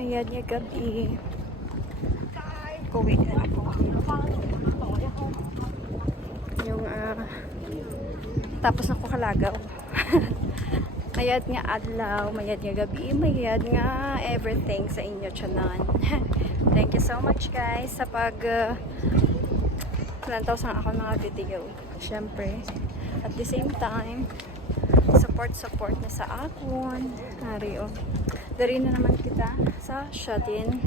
Ayan yung gabi. Kuwi na ako. Yung tapos ako kalagaw. Mayad nga adlaw, mayad nga gabi, mayad nga everything sa inyo chanan. Thank you so much guys sa pag lantaw sa ako mga video. Siyempre, at the same time, support na sa akon. Hari o. Dari na naman kita sa shut-in.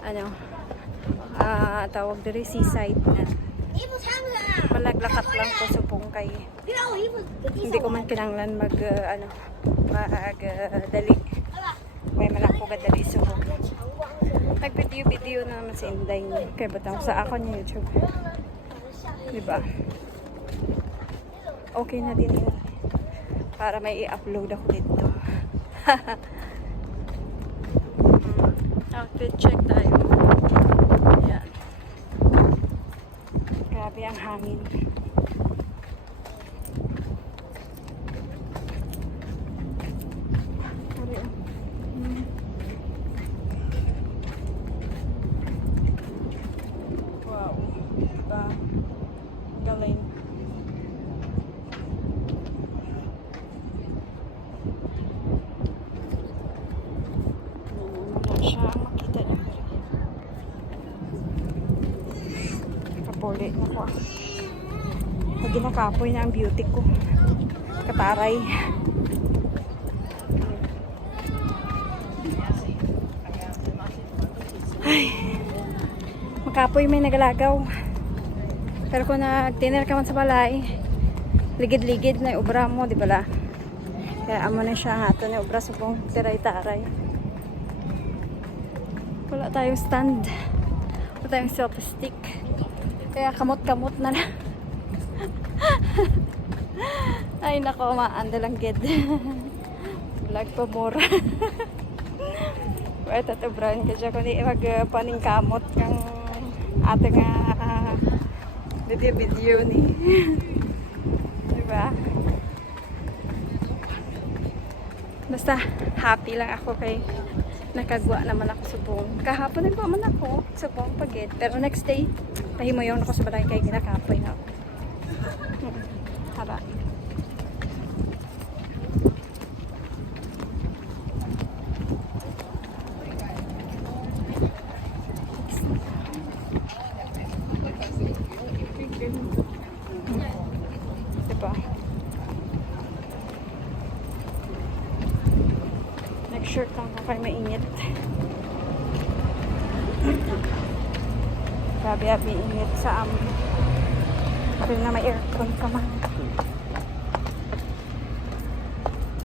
Ano, tawag dari seaside na. Malaglakat lang ko supong kay hindi ko man kinanglan mag dali. May malako ga dali supong. Nag video na naman si Inday kay batang sa ako ni YouTube. Diba? Okay na din yun. Para may i-upload ako dito. Outfit check tayo. Ayan. Grabe ang hangin. Wow. Diba? Galing. Kapuli na ko. Pag ginakapoy na ang beauty ko. Kataray. Ay. Makapoy may nagalagaw. Pero kung nag-dinner ka man sa balay, ligid-ligid na ubra mo, di ba la? Kaya amo na siya nga ito na ubra sa buong tiray-taray. Wala tayong stand. Wala tayong selfie stick. Kaya kamot-kamot na lang. Ay nako, maanda lang gid. Vlog pa more. Wait, tatubran ka siya. Kung di magpaning kamot kang ate nga video ni. Diba? Basta happy lang ako kay nakagwa naman ako subong. Kahapon nagwa man ako subong pagit. Pero next day, pahimo yung ako sa balay kay ginakapoy na ako. Haba. Diba? Nag-shirt lang ako kay mainit. Grabe init sa amin. Pero na may aircon ka man.